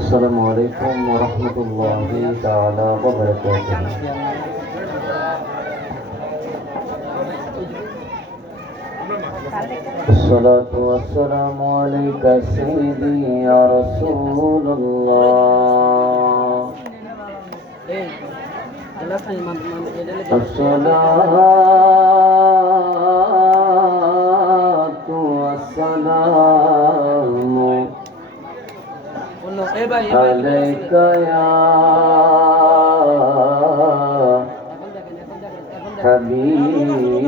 Assalamualaikum warahmatullahi taala wabarakatuh. Assalatu wassalamu alayka sayyidi ya Rasulullah. Assalatu wassalamu alayka ya Habibullah.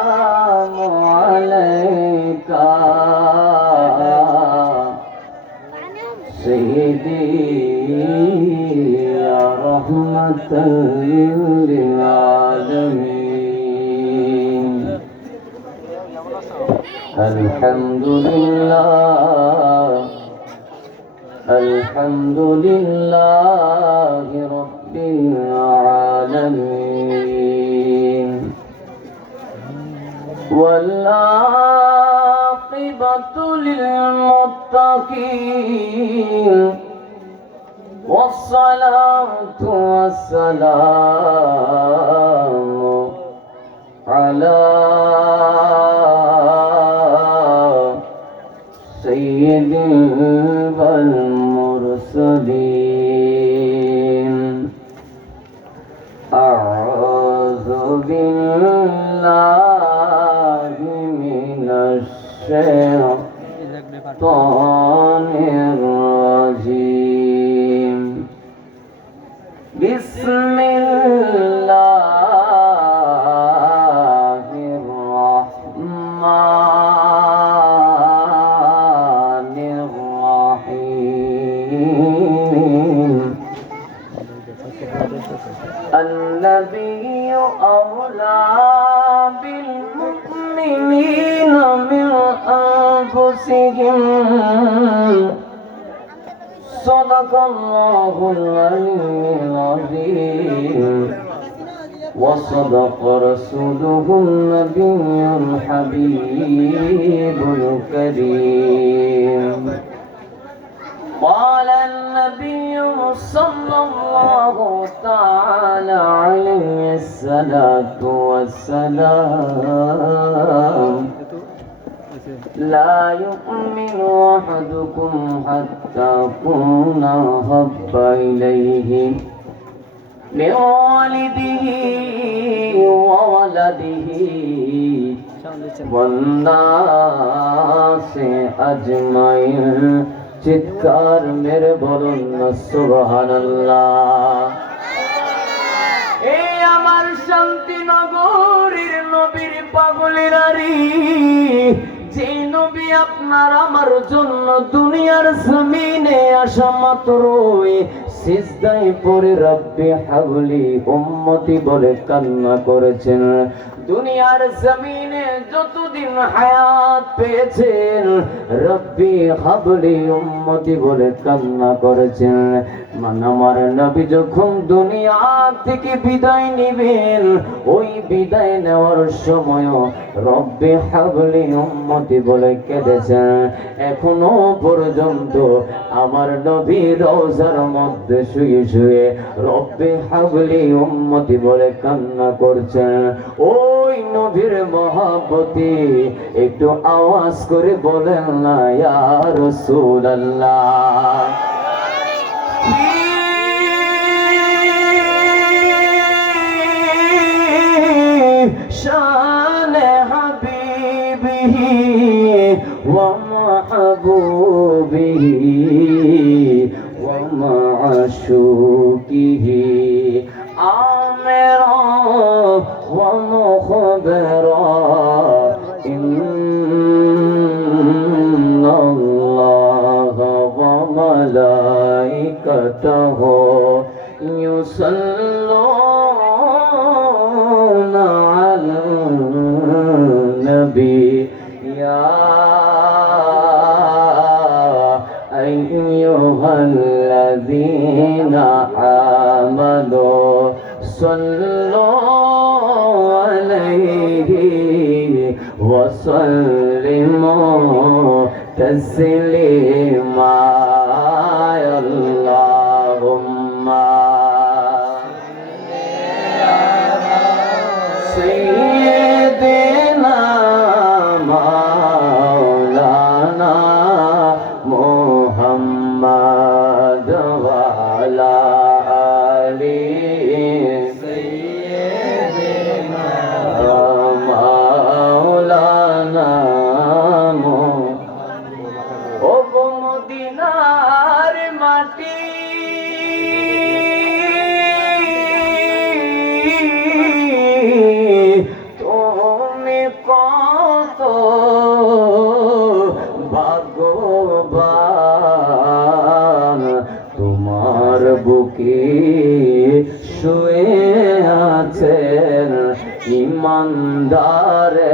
Assalamu alayka Sayyidi ya rahmatan lil alamin. Alhamdulillahi rabbil alamin. Wal aqibatu lil muttaqin. Wassalatu wassalamu ala sayyidil mursalin. A'udzu billahi minasy syaitonir rajim. Bismillahirrahmanirrahim. النبي أولى بالمؤمنين من أنفسهم. صدق الله العلي العظيم وصدق رسوله النبي الحبيب الكريم. قال النبي صلى الله تعالى عليه الصلاة والسلام: لا يؤمن أحدكم حتى أكون أحب إليه من والده وولده والناس أجمعين. চিৎকার মেরে বলুন না সুবহানাল্লাহ। এই আমার শান্তি নগরীর নবীর পাগলেরারি, যে নবী আপনার আমার জন্য দুনিয়ার জমিনে আসা মাত্রই সিজদায় পড়ে রব্বি হাবলি উম্মতি বলে কান্না করেছেন। দুনিয়ার জমিনে যতদিন হায়াত পেয়েছেন রব্বি হাবলি উম্মতি বলে কান্না করেছেন। আমার নবী যখন দুনিয়া থেকে বিদায় নেবেন, ওই বিদায় নেওয়ার সময় রব্বি হাবলি উম্মতি বলে কেঁদেছেন। এখনো পর্যন্ত আমার নবী রওজার মধ্যে শুয়ে শুয়ে রব্বি হাবলি উম্মতি বলে কান্না করছেন। ওই নবীর মহব্বতে একটু আওয়াজ করে বলেন না ইয়া রাসূলুল্লাহ। শান হাবিবিহি ওয়া মাহবুবিহি ওয়া মাশুকিহি আমিরা ওয়া মুখবিরা। ইন্নাল্লাহা ওয়া মালাইকাতাহু ইউসাল্লুনা আলান নবী يا أيها الذين آمنوا صلوا عليه وسلموا تسليما اللهم سيدنا مولانا محمد وعلى آله سيدنا مولانا ও মদিনার মাটি তুমি কত ভাগ্যবান তোমার বুকে শুয়ে আছেন ইমানদারের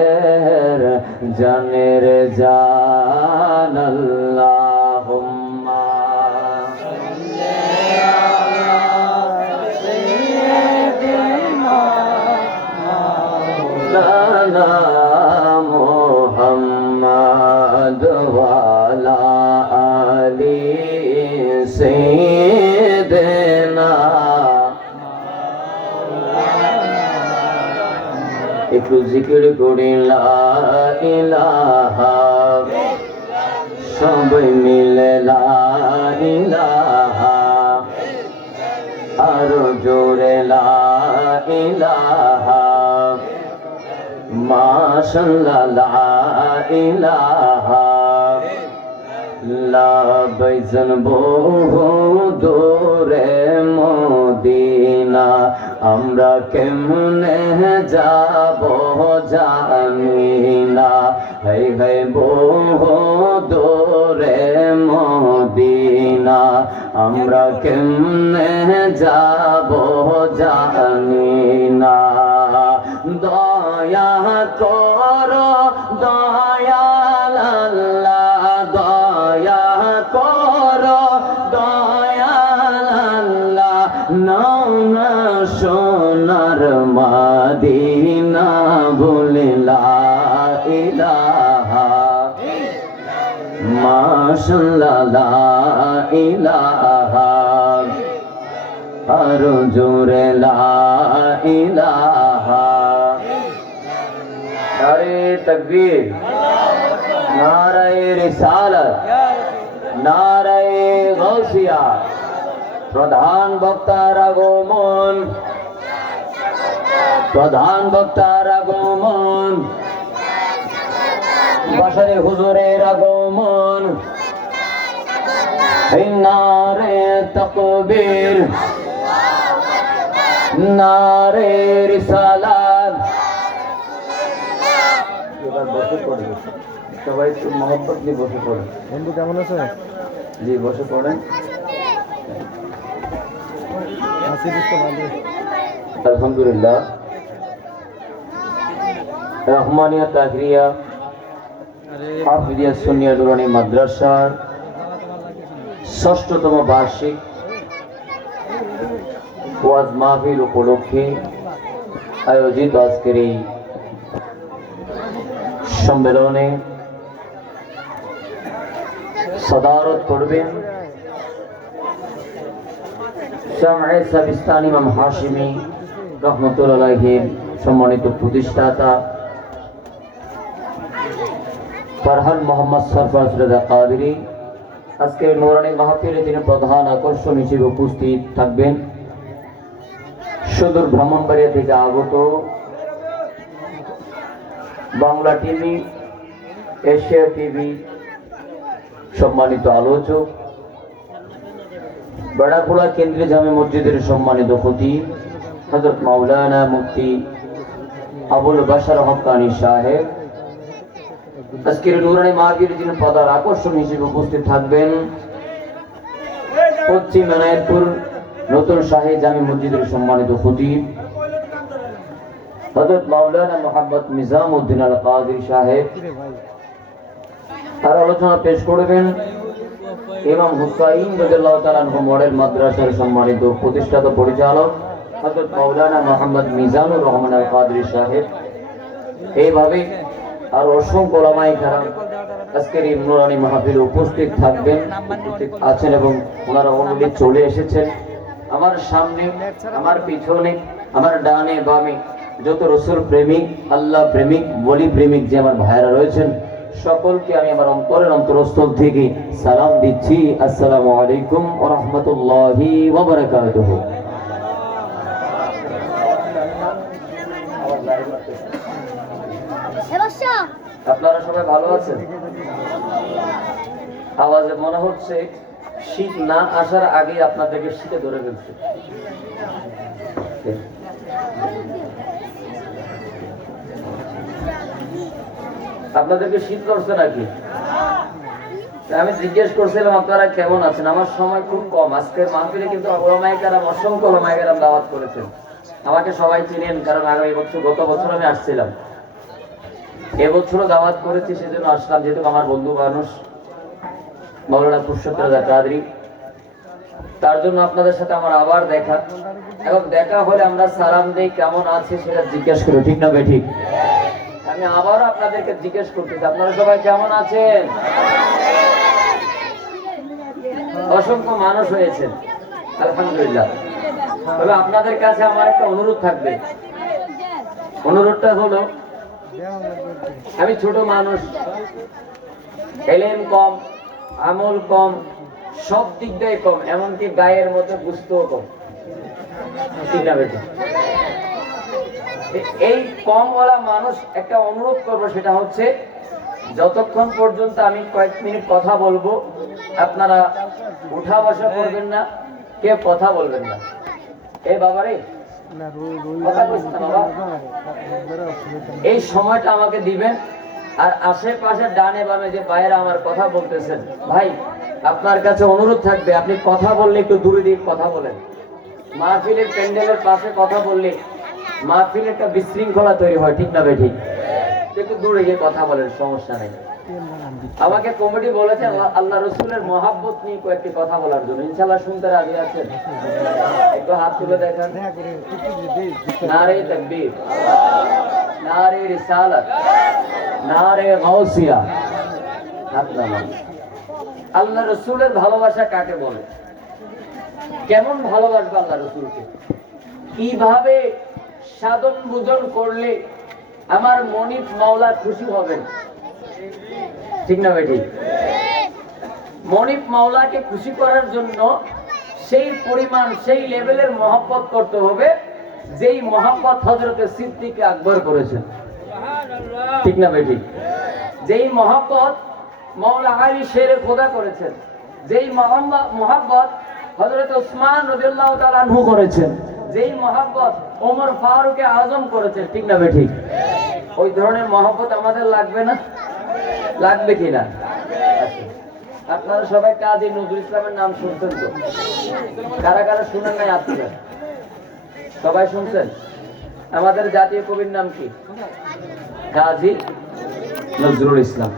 জানের জান আল্লাহুম্মা সাল্লি আলা সাইয়্যিদিনা মাওলানা মুহাম্মদ ওয়া আলা আলি সাইয়্যিদিনা একটু জিকির করি লা ইলাহা সবাই মিলে লা ইলাহা আরো জোরে লা ইলাহা মাশাআল্লাহ লা ইলাহা লাবাইজন বহু দূরে মদিনা আমরা কেমনে যাব জানি না হাই হাই বহু দূরে মদিনা আমরা কেমনে যাব জানি না দয়া করো দয়াল আল্লাহ দয়া করো দয়াল আল্লাহ নাও না সোনার মদিনা বলে লা ইলাহা মাশাআল্লাহ লা ইলাহা আরো জোরে লা ইলাহা নারে তাকবীর নারায়ে রিসালাত নারায়ে গাউসিয়া প্রধান বক্তার আগমন প্রধান বক্তার আগমন বাসারে হুজুরের আগমন নারে তাকবীর নারে রিসালাত এবার বসে পড়ে সবাই একটু মহব্বত নিয়ে বসে পড়ে বন্ধু কেমন আছে জি বসে পড়েন আলহামদুলিল্লাহ রহমানিয়া তাহরিয়া হাফিজিয়া সুন্নিয়া নুরানি মাদ্রাসার ৬ষ্ঠতম বার্ষিক ওয়াজ মাহফিল উপলক্ষে আয়োজিত আজকের এই সম্মেলনে সদারত করবেন শামঈ সাবিস্তানি ইমাম হাশিমি রহমাতুল্লাহি আলাইহির সম্মানিত প্রতিষ্ঠাতা ফারহান মোহাম্মদ সরফরাজ রেজা কাদেরী আজকের নুরানি মাহফিলে তিনি প্রধান আকর্ষণ হিসেবে উপস্থিত থাকবেন। সুদূর ব্রাহ্মণবাড়িয়া থেকে আগত বাংলা টিভি, এশিয়া টিভি সম্মানিত আলোচক, বেড়াখোলা কেন্দ্রীয় জামে মসজিদের সম্মানিত খতিব হযরত মাওলানা মুফতি আবুল বাশার হক্কানি সাহেব, আজকের নুরানি মাহফিলে যিনি প্রধান আকর্ষণ হিসেবে উপস্থিত থাকবেন পশ্চিম এনায়েতপুর নতুন শাহী জামে মসজিদের সম্মানিত খতিব হযরত মাওলানা মুহাম্মদ নিজামউদ্দিন আল কাদেরী সাহেব, আর আলোচনা পেশ করবেন ইমাম হুসাইন রাদিয়াল্লাহু তাআলা আনহু মডেল মাদ্রাসার সম্মানিত প্রতিষ্ঠাতা পরিচালক হযরত মাওলানা মুহাম্মদ মিজানুর রহমান আল কাদরি সাহেব। এইভাবে আর অসংখ্য ওলামায়ে কেরাম আজকের এই নুরানি মাহফিলে উপস্থিত থাকবেন, উপস্থিত আছেন এবং ওনারা অলরেডি চলে এসেছেন। আমার সামনে, আমার পিছনে, আমার ডানে বামে যত রসুল প্রেমিক, আল্লাহ প্রেমিক, ওলি প্রেমিক যে আমার ভাইরা রয়েছেন, সকলকে আমি আমার অন্তরের অন্তরস্থল থেকে সালাম দিচ্ছি। আসসালামু আলাইকুম ওয়া রাহমাতুল্লাহি ওয়া বারাকাতুহু। আপনারা সবাই ভালো আছেন? আওয়াজে মনে হচ্ছে শীত না আসার আগে আপনাদেরকে শীতে ধরে ফেলছে। আপনাদেরকে শীত করছে নাকি? আমি জিজ্ঞেস করছিলাম আপনারা কেমন আছেন। আমার সময় খুব কম। আজকের মাহফিলে কিন্তু ওলামায়ে কেরাম, অসংখ্য ওলামায়ে কেরাম দাওয়াত করেছেন। আমাকে সবাই চিনেন, কারণ আগামী বছর, গত বছর আমি আসছিলাম, এবছরও দাওয়াত করেছি, সেজন্য আসলাম। যেহেতু আমার বন্ধু মানুষ মাওলানা খুরশেদ রাজা কাদরি, তার জন্য আপনাদের সাথে আমার আবার দেখা। এখন দেখা হলে আমরা সালাম দেই, কেমন আছে সেটা জিজ্ঞেস করি, ঠিক না বেঠিক? আমি আবারও আপনাদেরকে জিজ্ঞেস করতেছি, আপনারা সবাই কেমন আছেন? অসংখ্য মানুষ হয়েছেন, আলহামদুলিল্লাহ। তবে আপনাদের কাছে আমার একটা অনুরোধ থাকবে। অনুরোধটা হলো, আমি ছোট মানুষ, এলেম কম, আমল কম, সব দিক দিয়ে কম, এমনকি গায়ের মতো বুঝতেও কম, ঠিক না বেটা? এই কমওয়ালা মানুষ একটা অনুরোধ করবো, সেটা হচ্ছে যতক্ষণ পর্যন্ত আমি কয়েক মিনিট কথা বলবো, আপনারা উঠা বসা করবেন না, কে কথা বলবেন না। এই বাবারে কথা বলছেন না বাবা, এই সময়টা আমাকে দিবেন। আর আশেপাশে ডানে বামে যে ভাইয়েরা আমার কথা বলতেছেন, ভাই আপনার কাছে অনুরোধ থাকবে, আপনি কথা বললে একটু দূরে দিয়ে কথা বলেন। মাহফিলের প্যান্ডেলের পাশে কথা বললে মাহফিলে একটা বিশৃঙ্খলা তৈরি হয়, ঠিক না ভাই? ঠিক, একটু দূরে গিয়ে কথা বলেন, সমস্যা নেই। আমাকে কমিটি বলেছে আল্লাহ রসুলের মহাব্বত নিয়ে কয়েকটি কথা বলার জন্য। ইনশাআল্লাহ শুনতে রাজি আছেন? একটু হাত তুলে দেখেন। নারে তাকবীর, নারে রিসালাত, নারে গাউসিয়া। আল্লাহ রসুলের ভালোবাসা কাকে বলে? কেমন ভালোবাসবে আল্লাহ রসুলকে? কিভাবে সাধন ভোজন করলে আমার মনিব মাওলা খুশি হবেন, ঠিক না ভাই? ঠিক। মনিব মাওলাকে খুশি করার জন্য সেই পরিমাণ, সেই লেভেলের মহব্বত করতে হবে যেই মহব্বত হযরতে সিদ্দিক আকবর করেছেন, ঠিক না ভাই? ঠিক। যেই মহব্বত মাওলা আলী শেরে খোদা করেছেন, যেই মহব্বত হযরত ওসমান রাদিয়াল্লাহু তাআলা আনহু করেছেন, যেই মহব্বত ওমর ফারুক আজম করেছেন, ঠিক না ভাই? ঠিক। ওই ধরনের মহব্বত আমাদের লাগবে না? লাগবে কিনা? আপনারা সবাই কাজী নজরুল ইসলামের নাম শুনছেন তো? কারা কারা শুনেন নাই? আপনারা সবাই শুনছেন? আমাদের জাতীয় কবির নাম কি? কাজী নজরুল ইসলাম।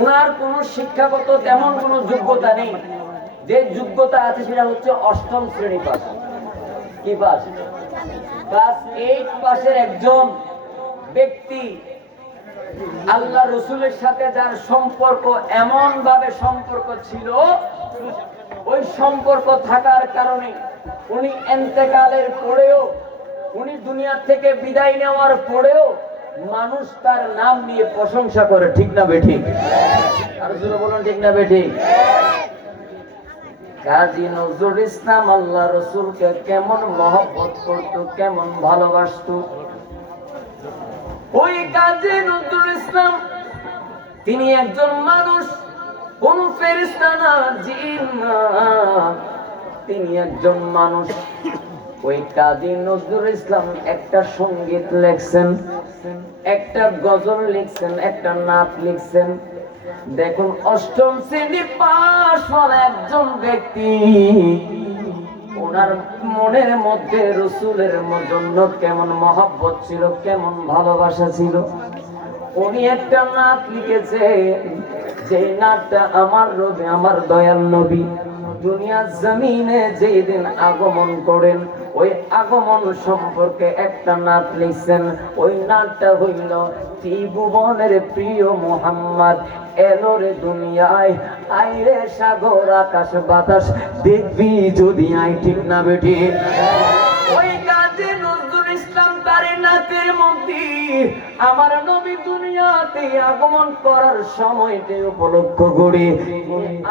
ওনার কোন শিক্ষাগত তেমন কোন যোগ্যতা নেই। যে যোগ্যতা আছে সেটা হচ্ছে অষ্টম শ্রেণী পাস। কি পাস? ক্লাস 8 পাসের একজন ব্যক্তি আল্লাহ রসুলের সাথে যার সম্পর্ক, এমন ভাবে সম্পর্ক ছিল, ওই সম্পর্ক থাকার কারণে উনি ইন্তেকালের পরেও, উনি দুনিয়া থেকে বিদায় নেওয়ার পরেও মানুষ তার নাম নিয়ে প্রশংসা করে, ঠিক না বেঠিক? আর জোরে বলুন, ঠিক না বেঠিক? কাজী নজরুল ইসলাম আল্লাহ রসুলকে কেমন মহব্বত করত, কেমন ভালোবাসত। ওই কাজী নজরুল ইসলাম তিনি একজন মানুষ, কোন ফেরেশতা না, জিন না, তিনি একজন মানুষ। ওই কাজী নজরুল ইসলাম একটা সঙ্গীত লেখছেন, একটা গজল লিখছেন, একটা নাত লিখছেন। দেখুন অষ্টম শ্রেণী পাশ হওয়া একজন ব্যক্তি, ওনার মনের মধ্যে রসুলের জন্য কেমন মহব্বত ছিল, কেমন ভালোবাসা ছিল। উনি একটা নাত লিখেছে, যে নাতটা আমার রবি, আমার দয়াল নবী দুনিয়ার জমিনে যেই দিন আগমন করেন, ওই আগমন সম্পর্কে একটা নাত লিখছেন। ওই নাতটা হইল ত্রিভুবনের প্রিয় মুহাম্মদ এলো রে দুনিয়ায়, আইরে সাগর আকাশ বাতাস দেখবি যদি আই, ঠিক না বেটি? ওই কাজী নজরুল ইসলাম তার নাতের মধ্যে আমার নবী দুনিয়াতে আগমন করার সময়টি উপলক্ষ করে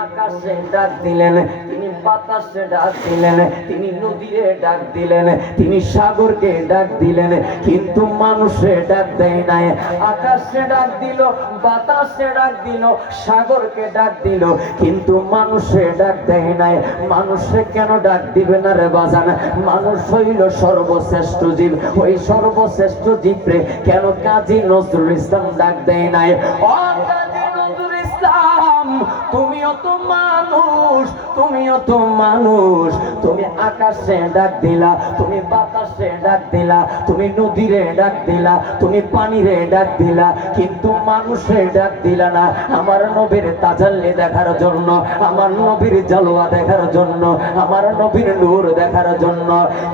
আকাশে ডাক দিলেন, তিনি বাতাসে ডাক দিলেন, তিনি নদীরে ডাক দিলেন, তিনি সাগরকে ডাক দিলেন, কিন্তু মানুষে ডাক দেয় নাই। আকাশে ডাক দিল, বাতাসে ডাক দিল, সাগরকে ডাক দিল, কিন্তু মানুষে ডাক দেয় নাই। মানুষে কেন ডাক দিবে না রে বাজান? মানুষ হইল সর্বশ্রেষ্ঠ জীব, ওই সর্বশ্রেষ্ঠ জীবরে কেন কাজী নজরুল ইসলাম ডাক দেয় নাই? ও কাজী নজরুল ইসলাম, তুমিও তো মানুষ, তুমিও তো মানুষ। তুমি আকাশে ডাক দিলা, তুমি বাতাসে ডাক দিলা, তুমি নদীরে ডাক দিলা, তুমি পানিরে ডাক দিলা, কিন্তু মানুষে ডাক দিলা না আমার নবীর তাজাল্লি দেখার জন্য, আমার নবীর জালওয়া দেখার জন্য, আমার নবীর নূর দেখার জন্য।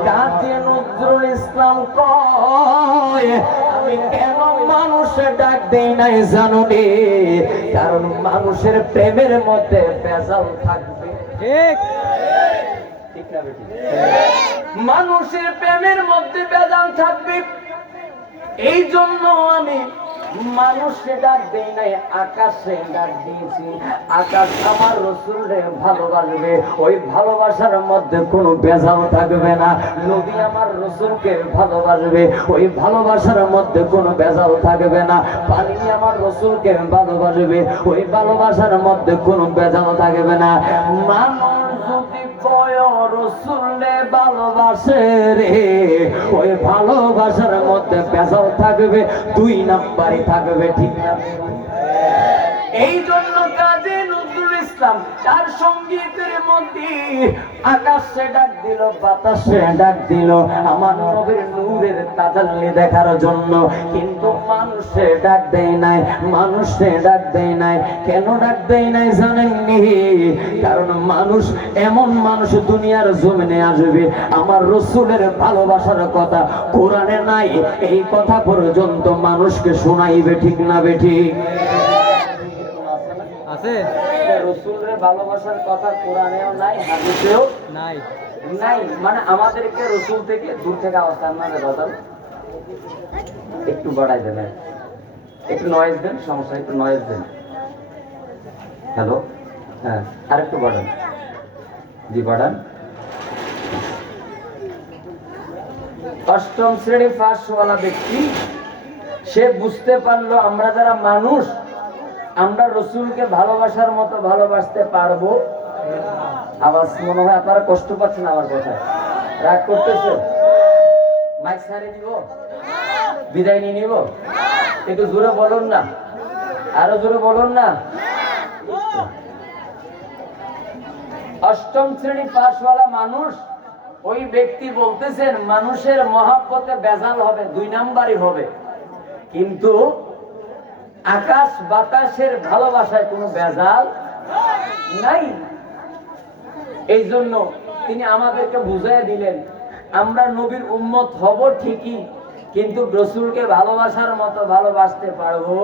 কাজী নজরুল ইসলাম কয়, আমি কেন মানুষে ডাক দেই নাই জানো রে? কারণ মানুষের প্রেমের মধ্যে ভেজাল থাকবে। ঠিক ঠিক না বেটি? মানুষের প্রেমের মধ্যে ভেজাল থাকবে, এই জন্য আমি মানুষে ডাক দেই নাই, আকাশে ডাক দিয়েছি। আকাশ আমার রসুলরে ভালোবাসবে, ওই ভালোবাসার মধ্যে কোনো ভেজাল থাকবে না। নবী আমার রসুলকে ভালোবাসবে, ওই ভালোবাসার মধ্যে কোনো ভেজাল থাকবে না। পানি আমার রসুলকে ভালোবাসবে, ওই ভালোবাসার মধ্যে কোনো ভেজাল থাকবে না। মানুষ যদি কয় রসুলে ভালোবাসে রে, ওই ভালোবাসার মধ্যে ভেজাল থাকবে, দুই নাম্বারই থাকবে, ঠিক না? এই জন্য কাজী নজরুল ইসলাম তার সঙ্গীতের মধ্যে আকাশে ডাক দিল, বাতাসে ডাক দিল আমার নবীর নূরের তাজাল্লি দেখার জন্য, কিন্তু মানুষে ডাক দেয় নাই। মানুষে ডাক দেয় নাই, কেন ডাক দেয় নাই জানেননি? কারণ মানুষ, এমন মানুষ দুনিয়ার জমিনে আসবে আমার রসুলের ভালোবাসার কথা কোরআনে নাই, এই কথা পর্যন্ত মানুষকে শোনাইবে, ঠিক না বেঠি? আছে রসুলের ভালোবাসার কথা কোরআনেও নাই, হাদিসেও নাই। নাই মানে আমাদেরকে রসুল থেকে দূর থেকে আওয়াজ না কথা একটু বাড়াই দেন, একটু নয়েজ দেন, সমস্যা, একটু নয়েজ দেন। হ্যালো, হ্যাঁ আর একটু বাড়ান, জি বাড়ান। অষ্টম শ্রেণী পাশওয়ালা ব্যক্তি সে বুঝতে পারলো আমরা যারা মানুষ, আমরা রসুলকে ভালোবাসার মতো ভালোবাসতে পারবো। আওয়াজ মনে হয় আপনারা কষ্ট পাচ্ছেন আমার কথায়, রাগ করতেছে? মাইক ছাড়িয়ে দিব, বিদায় নিয়ে নিব? একটু জোরে বলুন না, আরো জোরে বলুন না। অষ্টম শ্রেণী পাশওয়ালা মানুষ, ওই ব্যক্তি বলতেছেন মানুষের মহব্বতে ভেজাল হবে, দুই নাম্বারই হবে, কিন্তু আকাশ বাতাসের ভালোবাসায় কোনো ভেজাল নাই। এই জন্য তিনি আমাদেরকে বুঝাইয়া দিলেন আমরা নবীর উম্মত হব ঠিকই, কিন্তু রসুলকে ভালোবাসার মতো ভালোবাসতে পারবো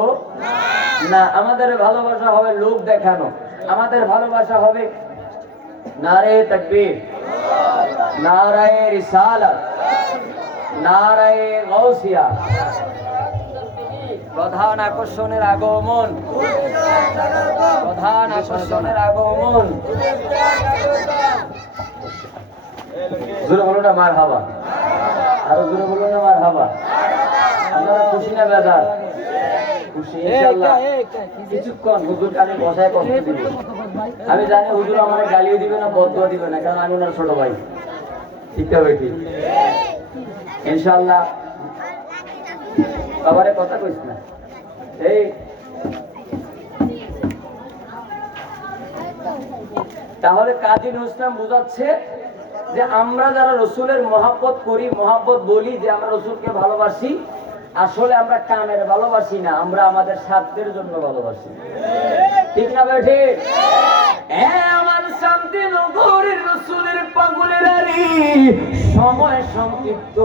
না। আমাদের ভালোবাসা হবে লোক দেখানো, আমাদের ভালোবাসা হবে নারে তাকবীর, নারায়ে রিসালাত, নারায়ে গাউসিয়া। প্রধান আকর্ষণের আগমন, প্রধান আকর্ষণের আগমন। জোরে বলো না মারহাবা, আরো জোরে বলো না মারহাবা। আপনারা খুশি না বেজার? খুশি ইনশাআল্লাহ। কিছুক্ষণ হুজুরকে আমি বসায় কষ্ট দিব, আমি জানি হুজুর আমার গালিও দিবে না, বদদুয়া দিবে না, কারণ আমি ওনার ছোট ভাই, ঠিক আছে? ঠিক ইনশাআল্লাহ। বাবারে কথা কইস না। এই তাহলে কাজী নজরুল ইসলাম বোঝাচ্ছে যে আমরা যারা রসুলের মহাব্বত করি, মহাব্বত বলি যে আমরা রসুলকে ভালোবাসি, আসলে আমরা কামের ভালোবাসি না, আমরা আমাদের স্বার্থের জন্য ভালোবাসি। ঠিক না ভাই? ঠিক। আমার শান্তি নগরীর রসুলের পাগলেরারি সময় সংক্ষিপ্ত।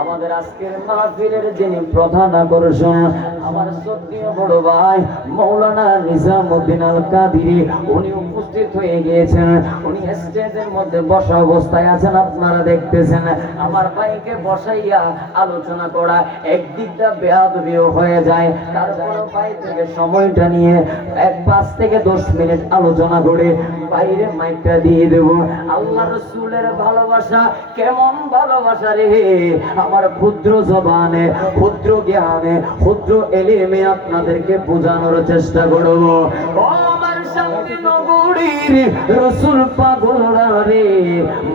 আমাদের আজকের মাহফিলের যিনি প্রধান আকর্ষণ, আমার শ্রদ্ধেয় বড় ভাই মাওলানা নিজামউদ্দিন আল কাদিরি, উনি উপস্থিত হয়ে গিয়েছেন। উনি স্টেজের মধ্যে বসা অবস্থায় আছেন, আপনারা দেখতেছেন। আমার ভাইকে বসাইয়া আলোচনা করা একদিকটা বেয়াদবিও হয়ে যায়, তারপর ভাই থেকে সময়টা নিয়ে 5 থেকে 10 মিনিট আলোচনা করে বাইরে মাইকটা দিয়ে দেব। আল্লাহ রসুলের ভালোবাসা কেমন ভালোবাসা রে, আমার ক্ষুদ্র জবানে, ক্ষুদ্র জ্ঞানে, ক্ষুদ্র এলিমে আপনাদেরকে বোঝানোর চেষ্টা করব। ও আমার শান্তি নগরীর রসুল পাগলরা রে,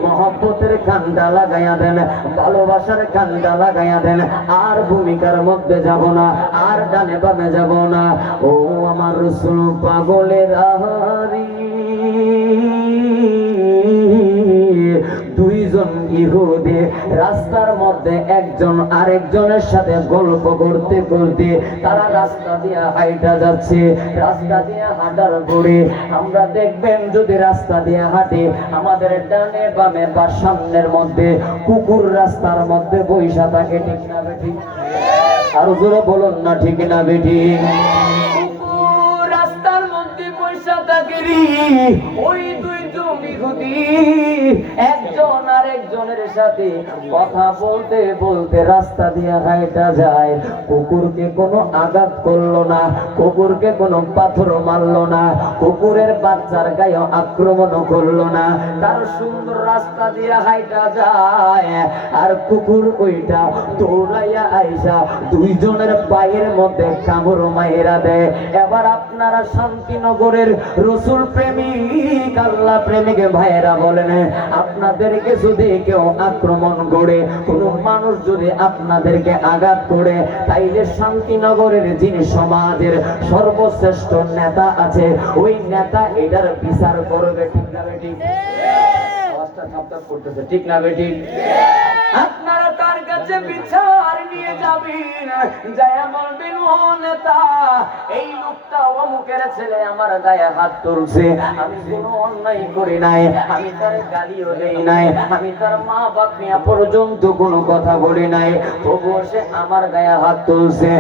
মহব্বতের কান্ডা লাগাইয়া দেন, ভালোবাসার কান্ডা লাগাইয়া দেন। আর ভূমিকার মধ্যে যাব না, আর ডানে বামে যাব না। ও আমার রসুল পাগলের আহারি, দুইজন ইহুদি রাস্তার মধ্যে একজন আরেকজনের সাথে গল্প করতে করতে তারা রাস্তা দিয়ে হাইটা যাচ্ছে। রাস্তা দিয়ে হাঁটার পরে আমরা দেখবেন যদি রাস্তা দিয়ে হাঁটে, আমাদের ডানে বামে বা সামনের মধ্যে কুকুর রাস্তার মধ্যে বৈশা থাকে। ঠিক না বেঠি? আরো জোরে বলুন না, ঠিক না বেঠি? রাস্তার মধ্যে বৈশা থাকে। ওই দুইজন ইহুদি একজন আরেকজনের সাথে কথা বলতে বলতে রাস্তা দিয়ে হাইটা যায়। কুকুরকে কোনো আঘাত করলো না, কুকুরকে কোনো পাথর মারলো না, কুকুরের বাচ্চার গায়ে আক্রমণ করলো না। তার সুন্দর রাস্তা দিয়ে হাইটা যায়, আর কুকুর ওইটা দৌড়াইয়া আইসা দুইজনের পায়ের মধ্যে কামড় মাইরা দেয়। এবার আপনারা শান্তিনগরের রসুল প্রেমিক, আল্লাহ প্রেমিক ভাইয়েরা বলেন, আপনাদেরকে যদি কেউ আক্রমণ করে, কোন মানুষ যদি আপনাদেরকে আঘাত করে, তাইলে শান্তিনগরের যিনি সমাজের সর্বশ্রেষ্ঠ নেতা আছে, ওই নেতা এটার বিচার করবে। ঠিক না বেটি? আওয়াজটা ধাপ করতেছে। ঠিক না বেটি? আপনারা তার কাছে বিচার নিয়ে যাবেন, যায় বলবেন, ও নেতা, এই লোকটা অমুকের ছেলে আমার গায়ে হাত তুলছে, আমি কোনো অন্যায় করি নাই, আমি তার গালিও দেই নাই, আমি তার মা বাপ নিয়ে পর্যন্ত কোনো কথা বলি নাই, তবুও সে আমার গায়ে হাত তুলছে।